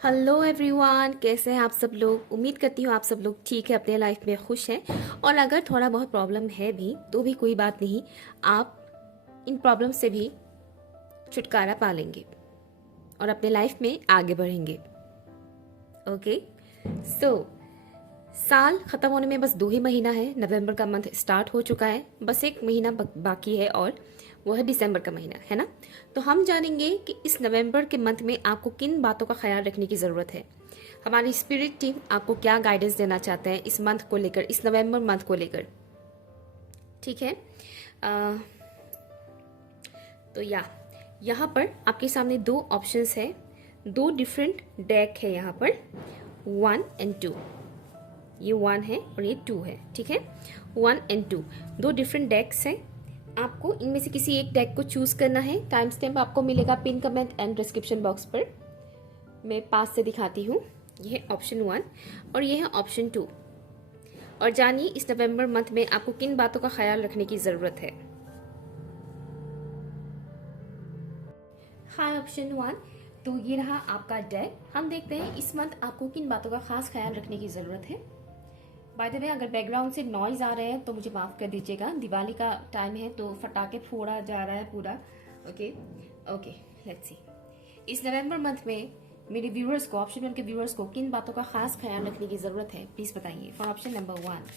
Hello everyone, कैसे हैं आप सब लोग। उम्मीद करती हूँ आप सब लोग ठीक है, अपने लाइफ में खुश हैं। और अगर थोड़ा बहुत प्रॉब्लम है भी तो भी कोई बात नहीं, आप इन प्रॉब्लम से भी छुटकारा पा लेंगे और अपने लाइफ में आगे बढ़ेंगे। ओके, सो साल ख़त्म होने में बस 2 ही महीना है। नवंबर का मंथ स्टार्ट हो चुका है, बस 1 महीना बाकी है और वो है दिसंबर का महीना, है ना। तो हम जानेंगे कि इस नवंबर के मंथ में आपको किन बातों का ख्याल रखने की ज़रूरत है। हमारी स्पिरिट टीम आपको क्या गाइडेंस देना चाहते हैं इस मंथ को लेकर, इस नवंबर मंथ को लेकर। ठीक है, तो यहाँ पर आपके सामने 2 ऑप्शंस है, 2 डिफरेंट डेक है यहाँ पर, 1 और 2। ये 1 है और ये 2 है। ठीक है, 1 और 2 2 डिफरेंट डेक्स हैं। आपको इनमें से किसी एक डेक को चूज करना है। टाइम स्टैम्प आपको मिलेगा pin comment and description box पर। मैं पास से दिखाती हूँ। यह है ऑप्शन 1 और यह है ऑप्शन 2। और जानिए इस नवंबर मंथ में आपको किन बातों का ख्याल रखने की जरूरत है। हाँ, ऑप्शन 1, तो ये रहा आपका डेक। हम देखते हैं इस मंथ आपको किन बातों का खास ख्याल रखने की जरूरत है। बाय द वे, अगर बैकग्राउंड से नॉइज आ रहे हैं तो मुझे माफ कर दीजिएगा। दिवाली का टाइम है तो फटाके फोड़ा जा रहा है पूरा। Okay, let's see. इस नवंबर मंथ में मेरे व्यूअर्स को, ऑप्शन 1 के व्यूअर्स को किन बातों का खास ख्याल रखने की जरूरत है, प्लीज बताइए। फॉर ऑप्शन नंबर 1,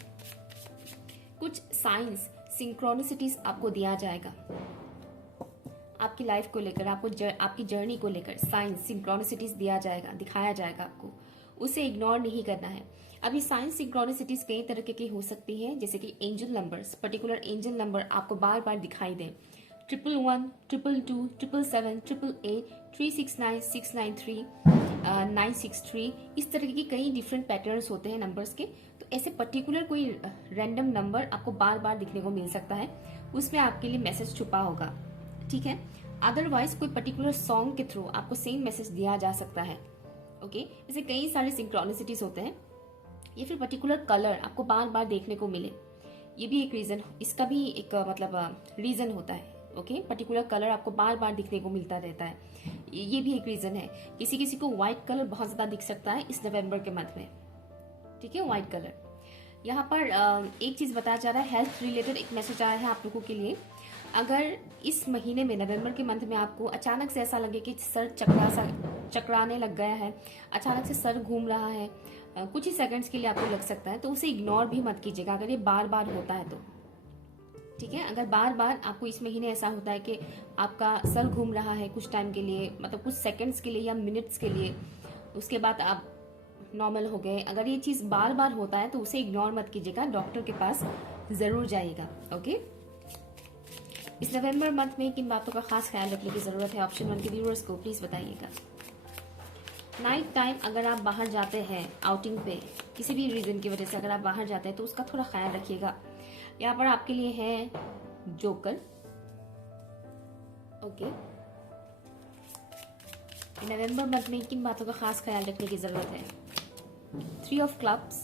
कुछ साइंस सिंक्रोनिसिटीज आपको दिया जाएगा आपकी लाइफ को लेकर, आपकी जर्नी को लेकर। साइंस सिंक्रोनिसिटीज दिया जाएगा, दिखाया जाएगा आपको, उसे इग्नोर नहीं करना है। अभी साइंस सिंक्रोनिसिटीज कई तरह की हो सकती है, जैसे कि angel numbers, particular angel number आपको बार बार दिखाई दे। 111, 222, 777, 888, 369, 693, 963, इस तरह की कई डिफरेंट पैटर्न्स होते हैं नंबर्स के। तो ऐसे पर्टिकुलर कोई रैंडम नंबर आपको बार बार दिखने को मिल सकता है, उसमें आपके लिए मैसेज छुपा होगा। ठीक है, अदरवाइज कोई पर्टिकुलर सॉन्ग के थ्रू आपको सेम मैसेज दिया जा सकता है। ओके, ऐसे कई सारे सिंक्रोनिसिटीज होते हैं। या फिर पर्टिकुलर कलर आपको बार बार देखने को मिले, ये भी एक रीजन, इसका भी एक रीजन होता है। ओके, पर्टिकुलर कलर आपको बार बार दिखने को मिलता रहता है, ये भी एक रीजन है। किसी किसी को व्हाइट कलर बहुत ज्यादा दिख सकता है इस नवंबर के मंथ में। ठीक है, व्हाइट कलर। यहाँ पर एक चीज बताया जा रहा है, हेल्थ रिलेटेड एक मैसेज आया है आप लोगों के लिए। अगर इस महीने में, नवंबर के मंथ में, आपको अचानक से ऐसा लगे कि सर चकराने लग गया है, अचानक से सर घूम रहा है, कुछ ही सेकंड्स के लिए आपको लग सकता है, तो उसे इग्नोर भी मत कीजिएगा अगर ये बार बार होता है तो। ठीक है, अगर बार बार आपको इस महीने ऐसा होता है कि आपका सर घूम रहा है कुछ टाइम के लिए, मतलब कुछ सेकंड्स के लिए या मिनट्स के लिए, उसके बाद आप नॉर्मल हो गए, अगर ये चीज बार बार होता है तो उसे इग्नोर मत कीजिएगा, डॉक्टर के पास जरूर जाइएगा। ओके, इस नवंबर मंथ में किन बातों का खास ख्याल रखने की जरूरत है, ऑप्शन 1 के व्यूअर्स को प्लीज बताइएगा। नाइट टाइम अगर आप बाहर जाते हैं आउटिंग पे, किसी भी रीजन की वजह से अगर आप बाहर जाते हैं तो उसका थोड़ा ख्याल रखिएगा। यहाँ पर आपके लिए है जोकर। ओके, नवंबर मंथ में किन बातों का खास ख्याल रखने की जरूरत है। 3 of clubs,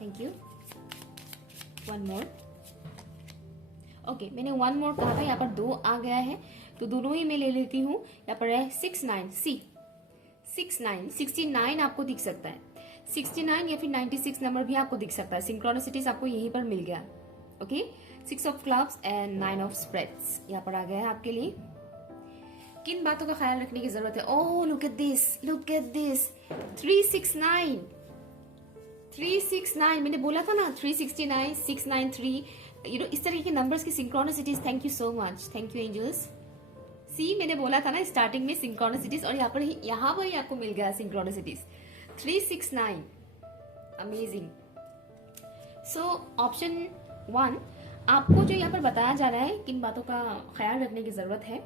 thank you. 1 more. Okay, मैंने 1 मोर कहा था, यहाँ पर 2 आ गया है तो दोनों ही मैं ले लेती हूँ। यहाँ पर है 69, सी 69, 69 आपको दिख सकता है, 69 या फिर 96 नंबर भी आपको दिख सकता है। सिंक्रोनिसिटीज आपको यहीं पर मिल गया। Okay, 6 of clubs and 9 of spreads यहाँ पर आ गया है आपके लिए। किन बातों का ख्याल रखने की जरूरत है। Oh, look at this, look at this, 369, 369, मैंने बोला था ना 369, 693, इस तरह के नंबर्स की synchronicities. Thank you so much, thank you angels. See, मैंने बोला था ना स्टार्टिंग में सिंक्रोनिसिटीज, और यहाँ पर ही आपको मिल गया सिंक्रोनिसिटीज 369, अमेजिंग। सो ऑप्शन 1, आपको जो यहाँ पर बताया जा रहा है किन बातों का ख्याल रखने की जरूरत है।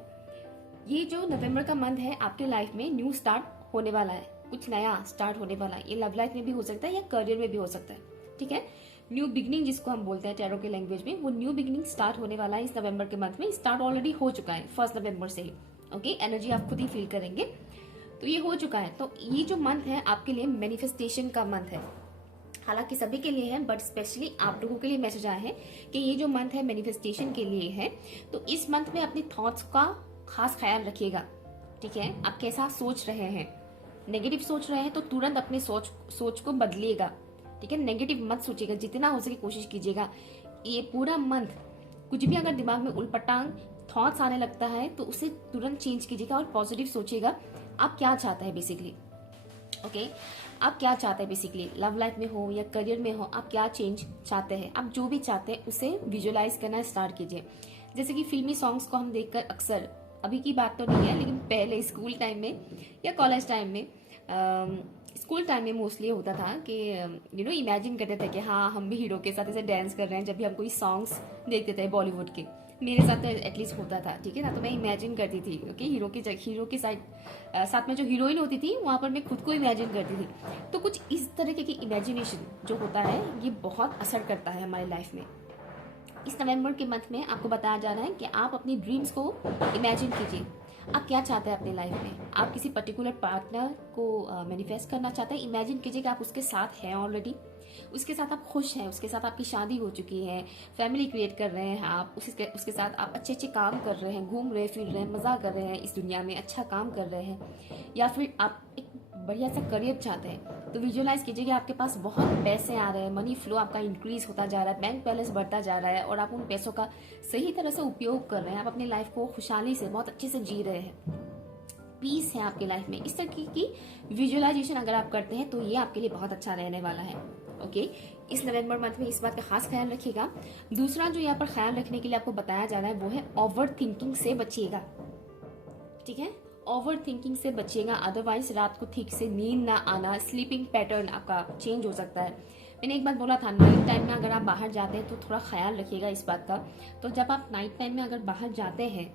ये जो नवंबर का मंथ है आपके लाइफ में न्यू स्टार्ट होने वाला है, कुछ नया स्टार्ट होने वाला है। ये लव लाइफ में भी हो सकता है या करियर में भी हो सकता है। ठीक है, न्यू बिगनिंग जिसको हम बोलते हैं टैरो के लैंग्वेज में, वो न्यू बिगनिंग स्टार्ट होने वाला है इस नवंबर के मंथ में। स्टार्ट ऑलरेडी हो चुका है 1 नवंबर से ही। ओके, एनर्जी आप खुद ही फील करेंगे, तो ये हो चुका है। तो ये जो मंथ है आपके लिए मैनिफेस्टेशन का मंथ है। हालांकि सभी के लिए है, बट स्पेशली आप लोगों के लिए मैसेज आया है कि ये जो मंथ है मैनिफेस्टेशन के लिए है। तो इस मंथ में अपने थॉट्स का खास ख्याल रखिएगा। ठीक है, आप कैसा सोच रहे हैं, नेगेटिव सोच रहे हैं तो तुरंत अपने सोच को बदलिएगा। ठीक है, नेगेटिव मत सोचिएगा, जितना हो सके कोशिश कीजिएगा। ये पूरा मंथ कुछ भी अगर दिमाग में उलपटांग थॉट्स आने लगता है तो उसे तुरंत चेंज कीजिएगा और पॉजिटिव सोचिएगा। आप क्या चाहते हैं बेसिकली, ओके आप क्या चाहते हैं बेसिकली, लव लाइफ में हो या करियर में हो, आप क्या चेंज चाहते हैं। आप जो भी चाहते हैं उसे विजुअलाइज करना स्टार्ट कीजिए। जैसे कि फिल्मी सॉन्ग्स को हम देखकर अक्सर, अभी की बात तो नहीं है लेकिन पहले स्कूल टाइम में या कॉलेज टाइम में, स्कूल टाइम में मोस्टली होता था कि इमेजिन करते थे कि हाँ हम भी हीरो के साथ ऐसे डांस कर रहे हैं। जब भी हम कोई सॉन्ग्स देखते थे बॉलीवुड के, मेरे साथ तो एटलीस्ट होता था। ठीक है ना, तो मैं इमेजिन करती थी ओके, हीरो की साथ में जो हीरोइन होती थी वहां पर मैं खुद को इमेजिन करती थी। तो कुछ इस तरीके की इमेजिनेशन जो होता है ये बहुत असर करता है हमारी लाइफ में। इस नवंबर के मंथ में आपको बताया जा रहा है कि आप अपनी ड्रीम्स को इमेजिन कीजिए। आप क्या चाहते हैं अपने लाइफ में, आप किसी पर्टिकुलर पार्टनर को मैनिफेस्ट करना चाहते हैं। इमेजिन कीजिए कि आप उसके साथ हैं ऑलरेडी, उसके साथ आप खुश हैं, उसके साथ आपकी शादी हो चुकी है, फैमिली क्रिएट कर रहे हैं आप, उसके साथ आप अच्छे अच्छे काम कर रहे हैं, घूम रहे फिर रहे हैं, मजा कर रहे हैं, इस दुनिया में अच्छा काम कर रहे हैं। या फिर आप एक बढ़िया सा करियर चाहते हैं तो विजुअलाइज कीजिए कि आपके पास बहुत पैसे आ रहे हैं, मनी फ्लो आपका इंक्रीज होता जा रहा है, बैंक बैलेंस बढ़ता जा रहा है और आप उन पैसों का सही तरह से उपयोग कर रहे हैं। आप अपनी लाइफ को खुशहाली से बहुत अच्छे से जी रहे हैं, पीस है आपकी लाइफ में। इस तरह की विजुअलाइजेशन अगर आप करते हैं तो ये आपके लिए बहुत अच्छा रहने वाला है। ओके, इस नवंबर मंथ में इस बात का खास ख्याल रखिएगा। दूसरा जो यहाँ पर ख्याल रखने के लिए आपको बताया जा रहा है वो है ओवर थिंकिंग से बचिएगा। ठीक है, ओवर थिंकिंग से बचिएगा, अदरवाइज रात को ठीक से नींद ना आना, स्लीपिंग पैटर्न आपका चेंज हो सकता है। मैंने एक बात बोला था, नाइट टाइम में अगर आप बाहर जाते हैं तो थोड़ा ख्याल रखिएगा इस बात का। तो जब आप नाइट टाइम में अगर बाहर जाते हैं,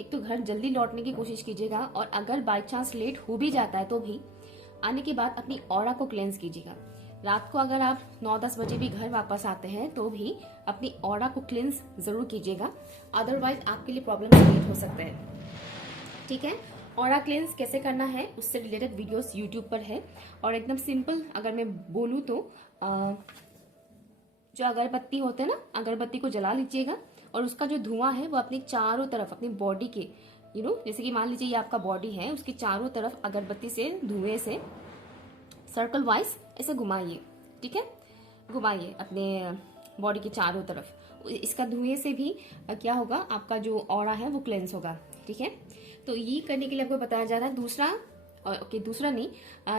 एक तो घर जल्दी लौटने की कोशिश कीजिएगा, और अगर बाई चांस लेट हो भी जाता है तो भी आने के बाद अपनी ऑरा को क्लेंस कीजिएगा। रात को अगर आप 9-10 बजे भी घर वापस आते हैं तो भी अपनी ऑरा को क्लेंस जरूर कीजिएगा, अदरवाइज आपके लिए प्रॉब्लम क्रिएट हो सकते हैं। ठीक है, ऑरा क्लेंस कैसे करना है उससे रिलेटेड वीडियोस यूट्यूब पर है, और एकदम सिंपल अगर मैं बोलूँ तो जो अगरबत्ती होते हैं ना, अगरबत्ती को जला लीजिएगा और उसका जो धुआं है वो अपने चारों तरफ अपनी बॉडी के जैसे कि मान लीजिए ये आपका बॉडी है, उसके चारों तरफ अगरबत्ती से धुएं से सर्कल वाइज ऐसे घुमाइए। ठीक है, घुमाइए अपने बॉडी के चारों तरफ। इसका धुएं से भी क्या होगा, आपका जो ऑरा है वो क्लेंस होगा। ठीक है, तो ये करने के लिए आपको बताया जा रहा है। दूसरा नहीं,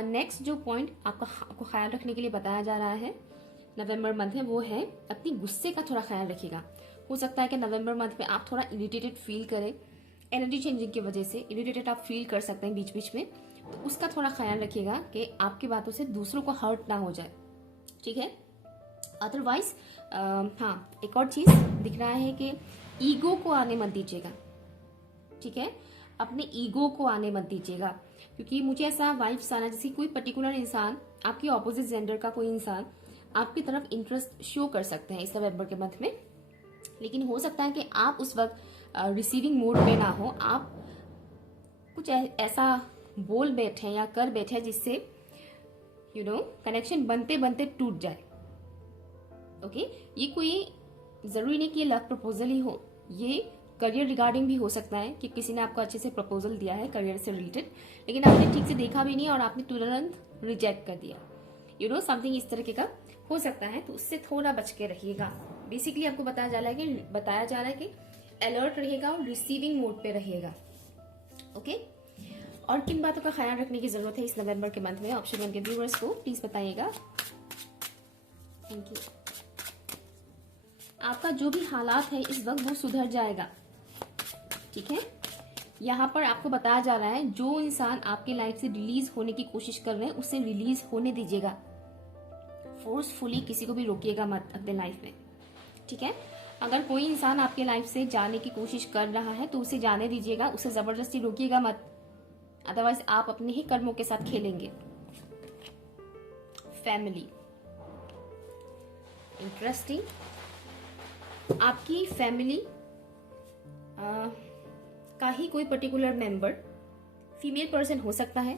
नेक्स्ट जो पॉइंट आपको ख्याल रखने के लिए बताया जा रहा है नवंबर मंथ में वो है अपनी गुस्से का थोड़ा ख्याल रखिएगा। हो सकता है कि नवंबर मंथ में आप थोड़ा इरिटेटेड फील करें, एनर्जी चेंजिंग की वजह से इरिटेटेड आप फील कर सकते हैं बीच बीच में, तो उसका थोड़ा ख्याल रखिएगा कि आपकी बातों से दूसरों को हर्ट ना हो जाए। ठीक है, अदरवाइज हाँ एक और चीज दिख रहा है कि ईगो को आने मत दीजिएगा। ठीक है, अपने ईगो को आने मत दीजिएगा, क्योंकि मुझे ऐसा वाइब्स आना जैसे कोई पर्टिकुलर इंसान, आपकी ऑपोजिट जेंडर का कोई इंसान आपकी तरफ इंटरेस्ट शो कर सकते हैं इस नवंबर के मंथ में, लेकिन हो सकता है कि आप उस वक्त रिसीविंग मोड पे ना हो, आप कुछ ऐसा बोल बैठे या कर बैठे जिससे कनेक्शन बनते बनते टूट जाए। ओके, ये कोई जरूरी नहीं कि ये लव प्रपोजल ही हो, ये करियर रिगार्डिंग भी हो सकता है कि किसी ने आपको अच्छे से प्रपोजल दिया है करियर से रिलेटेड, लेकिन आपने ठीक से देखा भी नहीं और आपने तुरंत रिजेक्ट कर दिया। समथिंग इस तरीके का हो सकता है, तो उससे थोड़ा बच के रहिएगा। बेसिकली आपको बताया जा रहा है कि अलर्ट रहिएगा और रिसीविंग मोड पे रहिएगा। ओके, और किन बातों का ख्याल रखने की जरूरत है इस नवंबर के मंथ में, ऑप्शन 1 के व्यूअर्स को प्लीज बताइएगा। Thank you. आपका जो भी हालात है इस वक्त वो सुधर जाएगा। ठीक है, यहाँ पर आपको बताया जा रहा है जो इंसान आपके लाइफ से रिलीज होने की कोशिश कर रहे हैं उससे रिलीज होने दीजिएगा। फोर्सफुली किसी को भी रोकिएगा मत अपने लाइफ में। ठीक है, अगर कोई इंसान आपके लाइफ से जाने की कोशिश कर रहा है तो उसे जाने दीजिएगा, उसे जबरदस्ती रोकिएगा मत, अदरवाइज आप अपने ही कर्मों के साथ खेलेंगे। फैमिली इंटरेस्टिंग, आपकी फैमिली का ही कोई पर्टिकुलर मेंबर फीमेल पर्सन हो सकता है।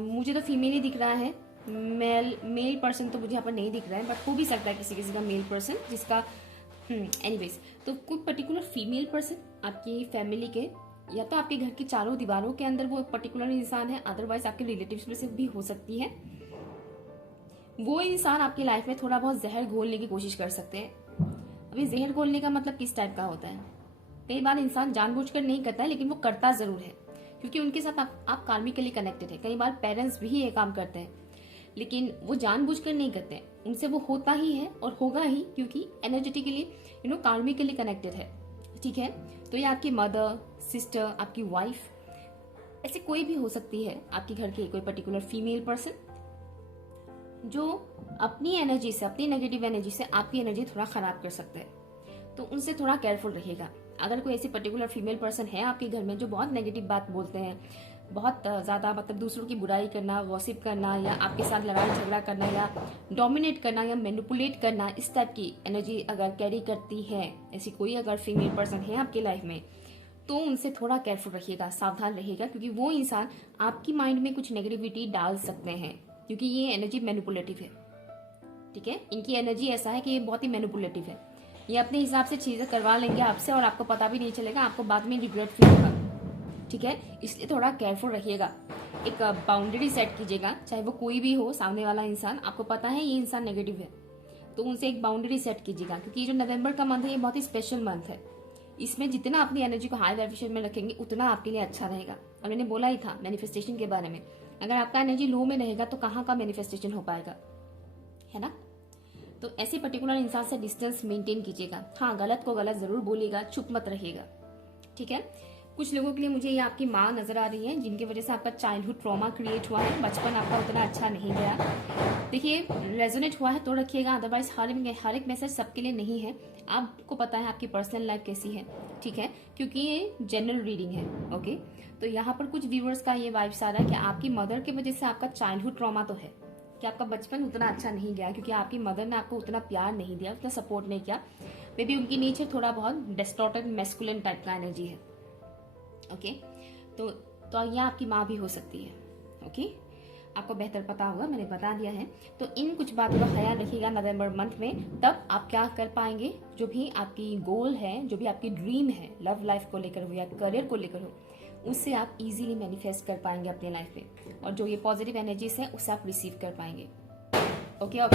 मुझे तो फीमेल ही दिख रहा है, मेल पर्सन तो मुझे यहाँ पर नहीं दिख रहा है, बट हो भी सकता है किसी किसी का मेल पर्सन जिसका एनीवेज। तो कोई पर्टिकुलर फीमेल पर्सन आपकी फैमिली के या तो आपके घर की चारों दीवारों के अंदर वो पर्टिकुलर इंसान है, अदरवाइज आपके रिलेटिव्स में से भी हो सकती है। वो इंसान आपकी लाइफ में थोड़ा बहुत जहर घोलने की कोशिश कर सकते हैं। अभी जहर घोलने का मतलब किस टाइप का होता है? कई बार इंसान जानबूझकर नहीं करता है, लेकिन वो करता जरूर है, क्योंकि उनके साथ आप कार्मिकली कनेक्टेड है। कई बार पेरेंट्स भी ये काम करते हैं, लेकिन वो जानबूझकर नहीं करते हैं, उनसे वो होता ही है और होगा ही, क्योंकि एनर्जेटिकली कार्मिकली कनेक्टेड है। ठीक है, तो ये आपकी मदर, सिस्टर, आपकी वाइफ, ऐसे कोई भी हो सकती है आपके घर की कोई पर्टिकुलर फीमेल पर्सन जो अपनी एनर्जी से, अपनी नेगेटिव एनर्जी से आपकी एनर्जी थोड़ा खराब कर सकता है। तो उनसे थोड़ा केयरफुल रहिएगा। अगर कोई ऐसी पर्टिकुलर फीमेल पर्सन है आपके घर में जो बहुत नेगेटिव बात बोलते हैं, बहुत ज़्यादा मतलब दूसरों की बुराई करना, गॉसिप करना, या आपके साथ लड़ाई झगड़ा करना, या डोमिनेट करना, या मैनिपुलेट करना, इस टाइप की एनर्जी अगर कैरी करती है, ऐसी कोई अगर फीमेल पर्सन है आपकी लाइफ में, तो उनसे थोड़ा केयरफुल रहिएगा, सावधान रहिएगा, क्योंकि वो इंसान आपकी माइंड में कुछ नेगेटिविटी डाल सकते हैं, क्योंकि ये एनर्जी मैनिपुलेटिव है। ठीक है, इनकी एनर्जी ऐसा है कि ये बहुत ही मैनिपुलेटिव है। ये अपने हिसाब से चीजें करवा लेंगे आपसे और आपको पता भी नहीं चलेगा, आपको बाद में रिग्रेट फील होगा। ठीक है, इसलिए थोड़ा केयरफुल रहिएगा। एक बाउंड्री सेट कीजिएगा, चाहे वो कोई भी हो, सामने वाला इंसान, आपको पता है ये इंसान नेगेटिव है, तो उनसे एक बाउंड्री सेट कीजिएगा, क्योंकि ये जो नवंबर का मंथ है ये बहुत ही स्पेशल मंथ है। इसमें जितना अपनी एनर्जी को हाई वाइब्रेशन में रखेंगे उतना आपके लिए अच्छा रहेगा। और मैंने बोला ही था मैनिफेस्टेशन के बारे में, अगर आपका एनर्जी लो में रहेगा तो कहाँ का मैनिफेस्टेशन हो पाएगा, है ना। तो ऐसे पर्टिकुलर इंसान से डिस्टेंस मेंटेन कीजिएगा। हाँ, गलत को गलत जरूर बोलिएगा, चुप मत रहिएगा। ठीक है, कुछ लोगों के लिए मुझे ये आपकी माँ नजर आ रही है, जिनकी वजह से आपका चाइल्डहुड ट्रॉमा क्रिएट हुआ है, बचपन आपका उतना अच्छा नहीं गया। देखिए, रेजोनेट हुआ है तो रखिएगा, अदरवाइज हर एक मैसेज सबके लिए नहीं है। आपको पता है आपकी पर्सनल लाइफ कैसी है, ठीक है, क्योंकि ये जनरल रीडिंग है। ओके, तो यहाँ पर कुछ व्यूअर्स का ये वाइब्स आ रहा है कि आपकी मदर की वजह से आपका चाइल्डहुड ट्रॉमा तो है, कि आपका बचपन उतना अच्छा नहीं गया, क्योंकि आपकी मदर ने आपको उतना प्यार नहीं दिया, उतना सपोर्ट नहीं किया। मे बी उनकी नेचर थोड़ा बहुत डिस्टॉर्टेड मैस्कुलिन टाइप का एनर्जी है। ओके, तो यह आपकी माँ भी हो सकती है। ओके, आपको बेहतर पता होगा, मैंने बता दिया है। तो इन कुछ बातों का ख्याल रखिएगा नवंबर मंथ में, तब आप क्या कर पाएंगे, जो भी आपकी गोल है, जो भी आपकी ड्रीम है, लव लाइफ को लेकर हो या करियर को लेकर हो, उससे आप इजीली मैनिफेस्ट कर पाएंगे अपने लाइफ में, और जो ये पॉजिटिव एनर्जीज है उसे आप रिसीव कर पाएंगे। ओके,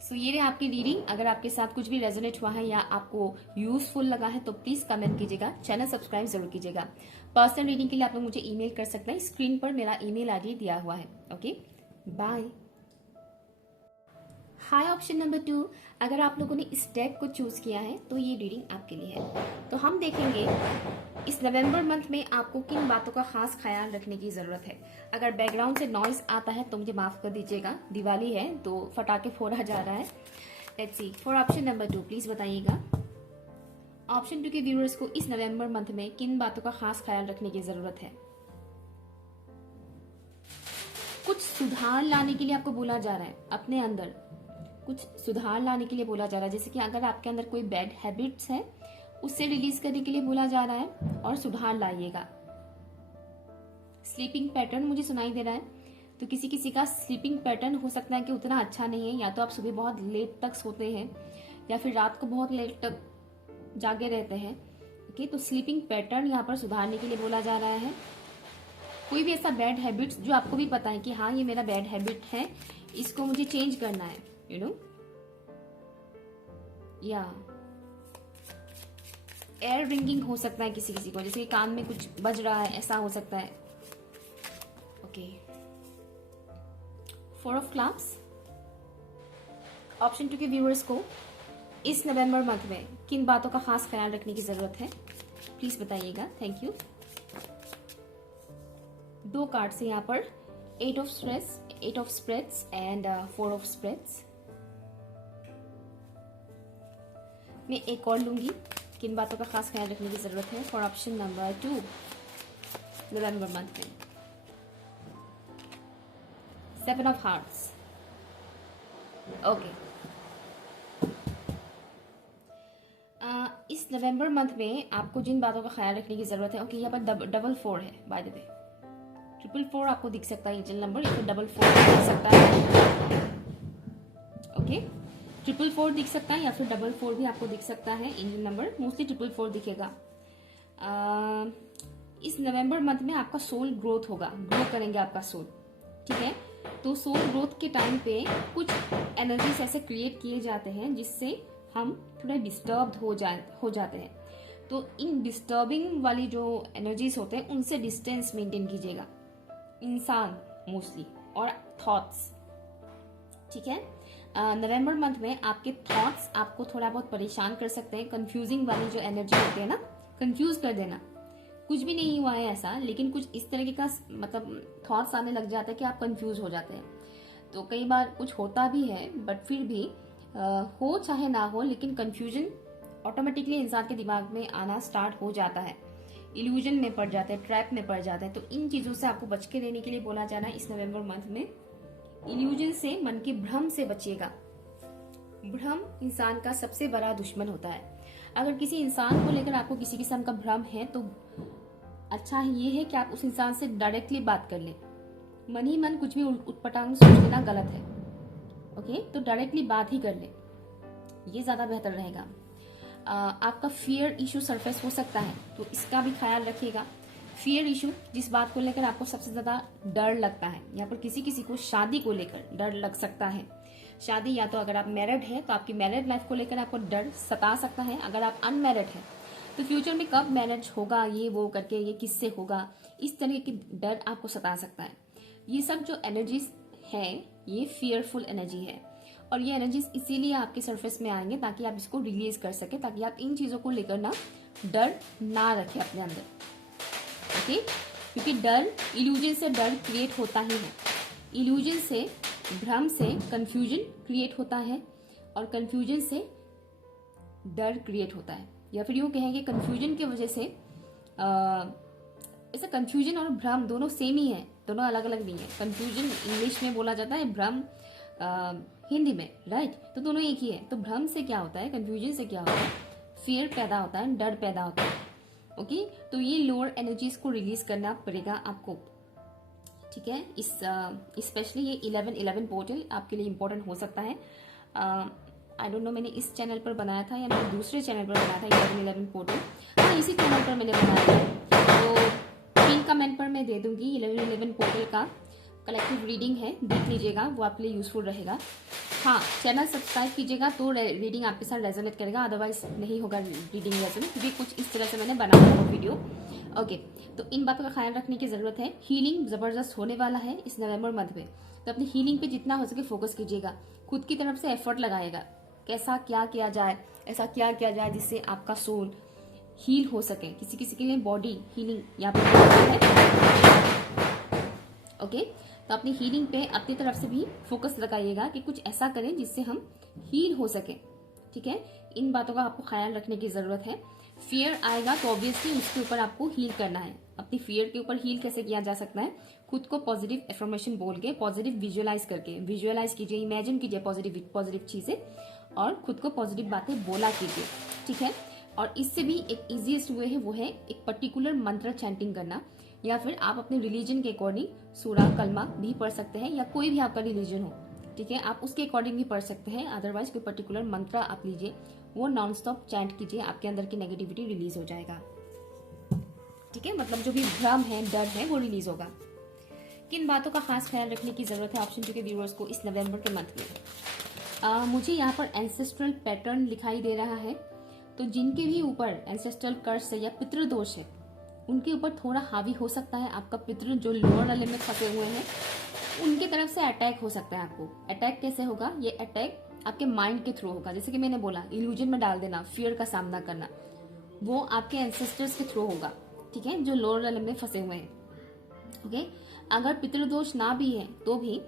सो ये रही आपकी रीडिंग। अगर आपके साथ कुछ भी रेजोनेट हुआ है या आपको यूजफुल लगा है तो प्लीज कमेंट कीजिएगा, चैनल सब्सक्राइब जरूर कीजिएगा। पर्सनल रीडिंग के लिए आप लोग मुझे ईमेल कर सकते हैं, स्क्रीन पर मेरा ईमेल आईडी दिया हुआ है। Okay, bye. Hi, option number 2, अगर आप लोगों ने इस डेक को चूज किया है तो ये रीडिंग आपके लिए है। तो हम देखेंगे इस नवंबर मंथ में आपको किन बातों का खास ख्याल रखने की जरूरत है। अगर बैकग्राउंड से नॉइज आता है तो मुझे माफ कर दीजिएगा, दिवाली है तो फटाके फोड़ा जा रहा है। Let's see for option number 2, please बताइएगा ऑप्शन 2 के व्यूअर्स को इस नवंबर मंथ में किन बातों का खास ख्याल रखने की जरूरत है। कुछ सुधार लाने के लिए आपको बोला जा रहा है, अपने अंदर कुछ सुधार लाने के लिए बोला जा रहा है। जैसे कि अगर आपके अंदर कोई बैड हैबिट्स है उससे रिलीज करने के लिए बोला जा रहा है और सुधार लाइएगा। स्लीपिंग पैटर्न मुझे सुनाई दे रहा है, तो किसी किसी का स्लीपिंग पैटर्न हो सकता है कि उतना अच्छा नहीं है, या तो आप सुबह बहुत लेट तक सोते हैं या फिर रात को बहुत लेट तक जागे रहते हैं। ओके, तो स्लीपिंग पैटर्न यहाँ पर सुधारने के लिए बोला जा रहा है। कोई भी ऐसा बैड हैबिट्स जो आपको भी पता है कि हाँ ये मेरा बैड हैबिट है, इसको मुझे चेंज करना है, यू नो, या एयर रिंगिंग हो सकता है किसी किसी को, जैसे कि कान में कुछ बज रहा है, ऐसा हो सकता है। Okay, 4 of clubs. ऑप्शन 2 के व्यूअर्स को इस नवंबर मंथ में किन बातों का खास ख्याल रखने की जरूरत है, प्लीज बताइएगा। Thank you. 2 कार्ड से यहाँ पर 8 of spreads and 4 of spreads. मैं एक और लूंगी, किन बातों का खास ख्याल रखने की जरूरत है for option number 2 November month में। 7 ऑफ हार्ट्स। ओके, इस नवंबर मंथ में आपको जिन बातों का ख्याल रखने की जरूरत है, ओके, यहाँ पर डबल 4 है बाय द वे, तो 444 आपको दिख सकता है एंजल नंबर, या फिर 44 दिख सकता है। ओके, 444 दिख सकता है या फिर 44 भी आपको दिख सकता है एंजल नंबर, मोस्टली 444 दिखेगा। इस नवंबर मंथ में आपका सोल ग्रोथ होगा, ग्रो करेंगे आपका सोल, ठीक है। तो सोल ग्रोथ के टाइम पे कुछ एनर्जीज ऐसे क्रिएट किए जाते हैं जिससे हम थोड़ा डिस्टर्ब हो जाते हैं। तो इन डिस्टर्बिंग वाली जो एनर्जीज होते हैं उनसे डिस्टेंस मेंटेन कीजिएगा, इंसान मोस्टली और थॉट्स, ठीक है। नवंबर मंथ में आपके थॉट्स आपको थोड़ा बहुत परेशान कर सकते हैं। कंफ्यूजिंग वाली जो एनर्जी होती है ना, कंफ्यूज कर देना, कुछ भी नहीं हुआ है ऐसा, लेकिन कुछ इस तरीके का मतलब थॉट्स आने लग जाता है कि आप कंफ्यूज हो जाते हैं। तो कई बार कुछ होता भी है, बट फिर भी हो चाहे ना हो, लेकिन कंफ्यूजन ऑटोमेटिकली इंसान के दिमाग में आना स्टार्ट हो जाता है, इल्यूजन में पड़ जाते हैं, ट्रैप में पड़ जाते हैं। तो इन चीजों से आपको बच के रहने के लिए बोला जाना है इस नवंबर मंथ में। इल्यूजन से, मन के भ्रम से बचिएगा। भ्रम इंसान का सबसे बड़ा दुश्मन होता है। अगर किसी इंसान को लेकर आपको किसी किस्म का भ्रम है तो अच्छा ये है कि आप उस इंसान से डायरेक्टली बात कर लें। मन ही मन कुछ भी उटपटांग सोच लेना गलत है। ओके, तो डायरेक्टली बात ही कर लें, ये ज्यादा बेहतर रहेगा। आपका फियर इशू सरफेस हो सकता है, तो इसका भी ख्याल रखिएगा। फियर इशू, जिस बात को लेकर आपको सबसे ज्यादा डर लगता है, यहाँ पर किसी किसी को शादी को लेकर डर लग सकता है। शादी, या तो अगर आप मैरिड हैं तो आपकी मैरिड लाइफ को लेकर आपको डर सता सकता है। अगर आप अनमैरिड हैं तो फ्यूचर में कब मैरिज होगा, ये वो करके, ये किससे होगा, इस तरह की डर आपको सता सकता है। ये सब जो एनर्जीज है, ये फियरफुल एनर्जी है, और ये एनर्जीज इसीलिए आपके सरफेस में आएंगे ताकि आप इसको रिलीज कर सके, ताकि आप इन चीजों को लेकर ना डर ना रखें अपने अंदर। ओके, क्योंकि डर, इल्यूजन से डर क्रिएट होता ही है, इल्यूजन से, भ्रम से कंफ्यूजन क्रिएट होता है, और कंफ्यूजन से डर क्रिएट होता है। या फिर यूं कहेंगे कंफ्यूजन की वजह से ऐसा, कंफ्यूजन और भ्रम दोनों सेम ही है, दोनों अलग अलग नहीं है। कंफ्यूजन इंग्लिश में बोला जाता है, भ्रम हिंदी में, राइट। तो दोनों एक ही है। तो भ्रम से क्या होता है, कंफ्यूजन से क्या होता है, फियर पैदा होता है, डर पैदा होता है। ओके, तो ये लोअर एनर्जीज को रिलीज करना पड़ेगा आपको, ठीक है। इस स्पेशली ये 11-11 पोर्टल आपके लिए इम्पोर्टेंट हो सकता है। आई डोंट नो मैंने इस चैनल पर बनाया था या मैंने दूसरे चैनल पर बनाया था 11-11 पोर्टल। हाँ, इसी चैनल पर मैंने बनाया था। तो पिन कमेंट पर मैं दे दूंगी 11-11 पोर्टल का कलेक्टिव रीडिंग है, देख लीजिएगा, वो आपके लिए यूजफुल रहेगा। हाँ, चैनल सब्सक्राइब कीजिएगा तो रीडिंग आपके साथ रेजोनेट करेगा, अदरवाइज नहीं होगा रीडिंग रेजोनेट, क्योंकि कुछ इस तरह से मैंने बनाया था वो वीडियो। ओके, तो इन बातों का ख्याल रखने की जरूरत है। हीलिंग जबरदस्त होने वाला है इस नवंबर मंथ में, तो अपनी हीलिंग पे जितना हो सके फोकस कीजिएगा, खुद की तरफ से एफर्ट लगाइएगा। कैसा क्या किया जाए, ऐसा क्या किया जाए जिससे आपका सोल हील हो सके। किसी किसी के लिए बॉडी हीलिंग यहाँ पे है। ओके, तो अपनी हीलिंग पे अपनी तरफ से भी फोकस लगाइएगा कि कुछ ऐसा करें जिससे हम हील हो सके, ठीक है। इन बातों का आपको ख्याल रखने की जरूरत है। फियर आएगा तो ऑब्वियसली उसके ऊपर आपको हील करना है। अपनी फियर के ऊपर हील कैसे किया जा सकता है, खुद को पॉजिटिव एफर्मेशन बोल के, पॉजिटिव विजुअलाइज करके, विजुअलाइज कीजिए, इमेजिन कीजिए पॉजिटिव चीजें, और खुद को पॉजिटिव बातें बोला कीजिए, ठीक है। और इससे भी एक इजीएस्ट वे है, वो है एक पर्टिकुलर मंत्र चैंटिंग करना, या फिर आप अपने रिलीजन के अकॉर्डिंग सूरा कलमा भी पढ़ सकते हैं, या कोई भी आपका रिलीजन हो, ठीक है, आप उसके अकॉर्डिंग भी पढ़ सकते हैं। अदरवाइज कोई पर्टिकुलर मंत्र आप लीजिए, वो नॉन स्टॉप चैंट कीजिए, आपके अंदर की नेगेटिविटी रिलीज हो जाएगा, ठीक है। मतलब जो भी भ्रम है, डर है, वो रिलीज होगा। किन बातों का खास ख्याल रखने की जरूरत है ऑप्शन 2 के व्यूअर्स को इस नवंबर के मंथ में? मुझे यहाँ पर एंसेस्ट्रल पैटर्न दिखाई दे रहा है, तो जिनके भी ऊपर एंसेस्ट्रल कर्स है या पितृदोष है, उनके ऊपर थोड़ा हावी हो सकता है आपका पितृ, जो लोअर वाले में फंसे हुए हैं, उनके तरफ से अटैक हो सकता है आपको। अटैक कैसे होगा, ये अटैक आपके माइंड के थ्रू होगा। जैसे कि मैंने बोला, इल्यूजन में डाल देना, फियर का सामना करना, वो आपके एंसेस्टर्स के थ्रू होगा, ठीक है, जो लोअर वाले में फंसे हुए हैं। ओके, अगर पितृदोष ना भी है तो भी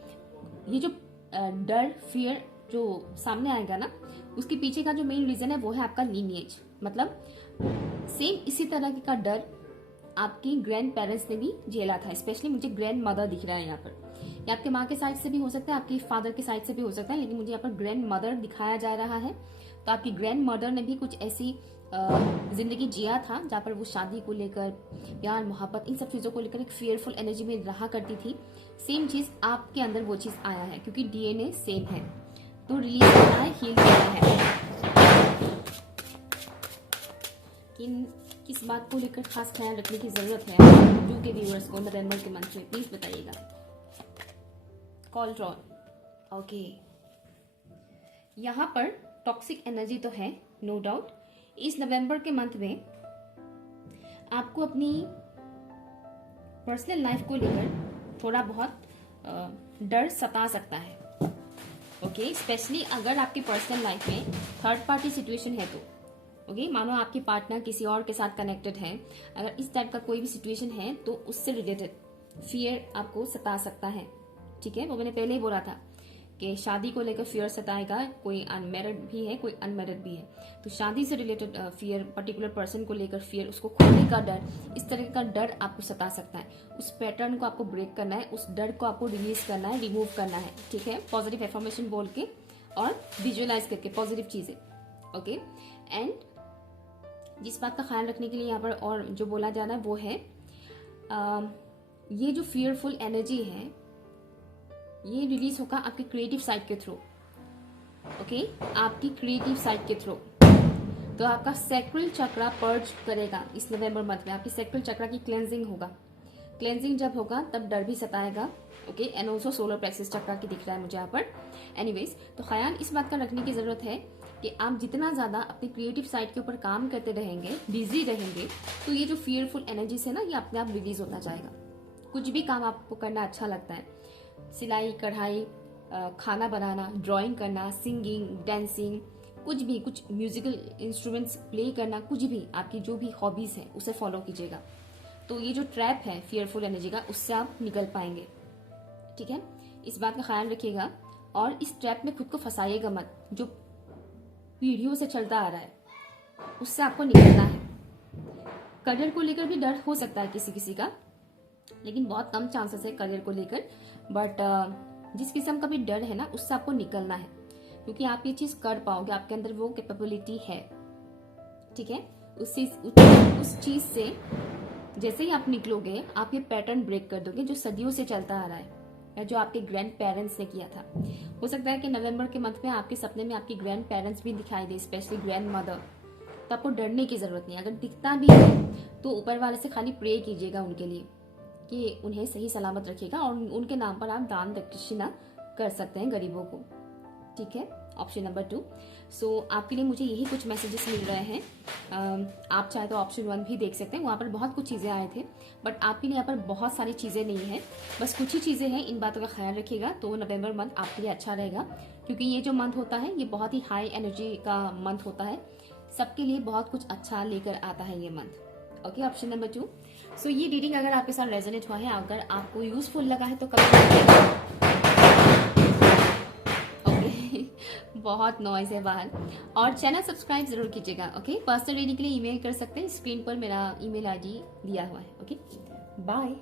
ये जो डर, फियर जो सामने आएगा ना, उसके पीछे का जो मेन रीजन है वो है आपका लीनिएज। मतलब सेम इसी तरह का डर आपकी ग्रैंड पेरेंट्स ने भी झेला था। स्पेशली मुझे ग्रैंड मदर दिख रहा है यहाँ पर, ये आपके माँ के साइड से भी हो सकता है, आपकी फादर के साइड से भी हो सकता है, लेकिन मुझे यहाँ पर ग्रैंड मदर दिखाया जा रहा है। तो आपकी ग्रैंड मदर ने भी कुछ ऐसी जिंदगी जिया था जहाँ पर वो शादी को लेकर, प्यार मोहब्बत, इन सब चीज़ों को लेकर एक फियरफुल एनर्जी में रहा करती थी। सेम चीज़ आपके अंदर वो चीज़ आया है, क्योंकि डीएनए सेम है। तो रिलीज करना है, हील करना है। किस बात को लेकर खास ख्याल रखने की जरूरत है टू के व्यूअर्स को नवंबर के मंथ में, प्लीज बताइएगा। Call drawn. ओके, यहाँ पर टॉक्सिक एनर्जी तो है, नो डाउट। इस नवंबर के मंथ में आपको अपनी पर्सनल लाइफ को लेकर थोड़ा बहुत डर सता सकता है। ओके, स्पेशली अगर आपकी पर्सनल लाइफ में थर्ड पार्टी सिचुएशन है तो। ओके, मानो आपकी पार्टनर किसी और के साथ कनेक्टेड है, अगर इस टाइप का कोई भी सिचुएशन है तो उससे रिलेटेड फियर आपको सता सकता है। ठीक है, वो मैंने पहले ही बोला था कि शादी को लेकर फियर सताएगा, कोई अनमैरिड भी है, कोई अनमैरिड भी है। तो शादी से रिलेटेड फियर, पर्टिकुलर पर्सन को लेकर फियर, उसको खोने का डर, इस तरह का डर आपको सता सकता है। उस पैटर्न को आपको ब्रेक करना है, उस डर को आपको रिलीज करना है, रिमूव करना है। ठीक है, पॉजिटिव एफर्मेशन बोल के और विजुअलाइज करके पॉजिटिव चीजें। ओके, एंड जिस बात का ख्याल रखने के लिए यहाँ पर और जो बोला जा रहा है वो है ये जो फियरफुल एनर्जी है ये रिलीज होगा आपके क्रिएटिव साइड के थ्रू। ओके, आपकी क्रिएटिव साइड के थ्रू। तो आपका सैक्रल चक्रा पर्ज करेगा इस नवंबर मंथ में, आपकी सैक्रल चक्रा की क्लेंजिंग होगा। क्लेंजिंग जब होगा तब डर भी सताएगा। Okay, and also solar plexus chakra की दिख रहा है मुझे यहाँ पर। एनीवेज, तो ख्याल इस बात का रखने की जरूरत है कि आप जितना ज्यादा अपने क्रिएटिव साइड के ऊपर काम करते रहेंगे, बिजी रहेंगे, तो ये जो फियरफुल एनर्जीज है ना, ये अपने आप रिलीज होता जाएगा। कुछ भी काम आपको करना अच्छा लगता है, सिलाई, कढ़ाई, खाना बनाना, ड्राइंग करना, सिंगिंग, डांसिंग, कुछ भी, कुछ म्यूजिकल इंस्ट्रूमेंट्स प्ले करना, कुछ भी, आपकी जो भी हॉबीज है उसे फॉलो कीजिएगा। तो ये जो ट्रैप है फियरफुल एनर्जी का, उससे आप निकल पाएंगे। ठीक है, इस बात का ख्याल रखिएगा और इस ट्रैप में खुद को फंसाइएगा मत। जो पीढ़ियों से चलता आ रहा है उससे आपको निकलना है। करियर को लेकर भी डर हो सकता है किसी किसी का, लेकिन बहुत कम चांसेस है करियर को लेकर। बट जिस किस्म का भी डर है ना, उससे आपको निकलना है, क्योंकि आप ये चीज कर पाओगे, आपके अंदर वो कैपेबिलिटी है। ठीक है, उस चीज से जैसे ही आप निकलोगे, आप ये पैटर्न ब्रेक कर दोगे जो सदियों से चलता आ रहा है, या जो आपके ग्रैंड पेरेंट्स ने किया था। हो सकता है कि नवंबर के मंथ में आपके सपने में आपकी ग्रैंड पेरेंट्स भी दिखाई दे, स्पेशली ग्रैंड मदर। तो आपको डरने की जरूरत नहीं। अगर दिखता भी है तो ऊपर वाले से खाली प्रे कीजिएगा उनके लिए कि उन्हें सही सलामत रखिएगा, और उनके नाम पर आप दान दक्षिणा कर सकते हैं गरीबों को। ठीक है, ऑप्शन नंबर 2। सो आपके लिए मुझे यही कुछ मैसेजेस मिल रहे हैं। आप चाहे तो ऑप्शन 1 भी देख सकते हैं, वहाँ पर बहुत कुछ चीज़ें आए थे, बट आपके लिए यहाँ पर बहुत सारी चीज़ें नहीं है, बस कुछ ही चीज़ें हैं। इन बातों का ख्याल रखिएगा तो नवंबर मंथ आपके लिए अच्छा रहेगा, क्योंकि ये जो मंथ होता है ये बहुत ही हाई एनर्जी का मंथ होता है, सबके लिए बहुत कुछ अच्छा लेकर आता है ये मंथ। Okay, option number 2। सो ये रीडिंग अगर आपके साथ रेजोनेट हुआ है, अगर आपको यूजफुल लगा है तो कमेंट बहुत नॉइज है बाहर, और चैनल सब्सक्राइब जरूर कीजिएगा। ओके, पर्सनल रीडिंग के लिए ईमेल कर सकते हैं, स्क्रीन पर मेरा ईमेल आईडी दिया हुआ है। Okay, bye.